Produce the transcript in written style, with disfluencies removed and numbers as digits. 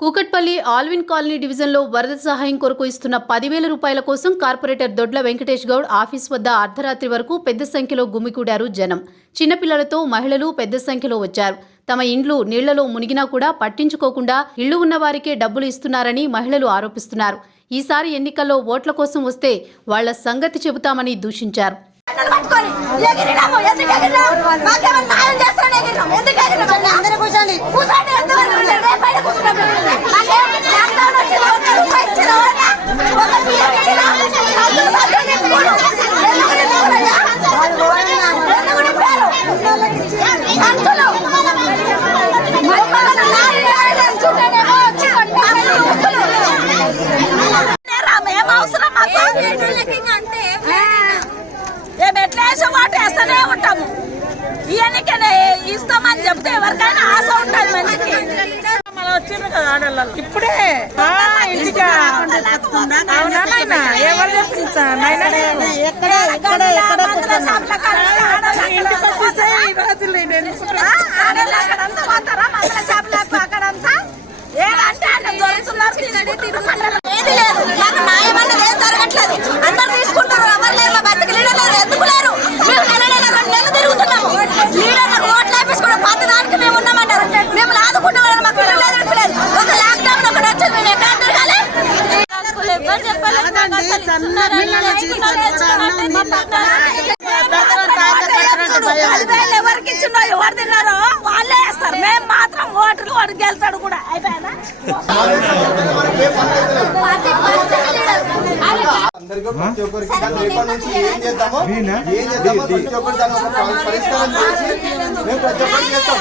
Kukatpally Alvin colony డివిజన్లో వరద సహాయం కొరకు ఇస్తున్న 10,000 రూపాయల కోసం కార్పొరేటర్ దొడ్ల వెంకటేష్ గౌడ్ ఆఫీస్ వద్ద అర్ధరాత్రి వరకు పెద్ద సంఖ్యలో గుమికూడారు జనం. చిన్నపిల్లలతో మహిళలు పెద్ద సంఖ్యలో వచ్చారు. తమ ఇండ్లు నీళ్లలో మునిగినా కూడా పట్టించుకోకుండా ఇళ్లు ఉన్న వారికే డబ్బులు ఇస్తున్నారని మహిళలు ఆరోపిస్తున్నారు. ఈసారి ఎన్నికల్లో ఓట్ల కోసం వస్తే వాళ్ల సంగతి చెబుతామని దూషించారు. వేస్తూనే ఉంటాము. ఈ ఎన్నికనే ఇస్తామని చెప్తే ఎవరికైనా ఆశ ఉంటుంది మనిషికి. వచ్చిండ్రు కదా ఆడవాళ్ళు ఇప్పుడే ఇంటికి ఎవరు అక్కడంతా ఏదంటే ఏది లేదు. మాకు న్యాయం అన్నది ఏం జరగట్లేదు. అందరు తీసుకుంటారు. ఎవరు లేరు, బతికి లీడర్ లేరు. ఎందుకు లేరు? మేము నెలలు తిరుగుతున్నాము. లీడర్లకు ఓట్లు వేపించుకున్నాం. ప్రతి దానికి మేము ఉన్నామంటారు. మేము ఆదుకుంటాం. మాకు లేదు. ఒక లాక్డౌన్ ఒకటి వచ్చింది. మేము ఎక్కడ తిరగాలి? ఎవరికి ఇచ్చిందో ఎవరు తిన్నారో వాళ్ళే వేస్తారు. మేము మాత్రం ఓట్లు వాడు గెలుస్తాడు కూడా. అయిపోయానా? ప్రతి ఒక్కరికి రేపటి నుంచి ఏం చేద్దామో ప్రతి ఒక్కరు దాన్ని ఒక పరిష్కారం చేసి మేము ప్రతి ఒక్కరికి చేస్తాం.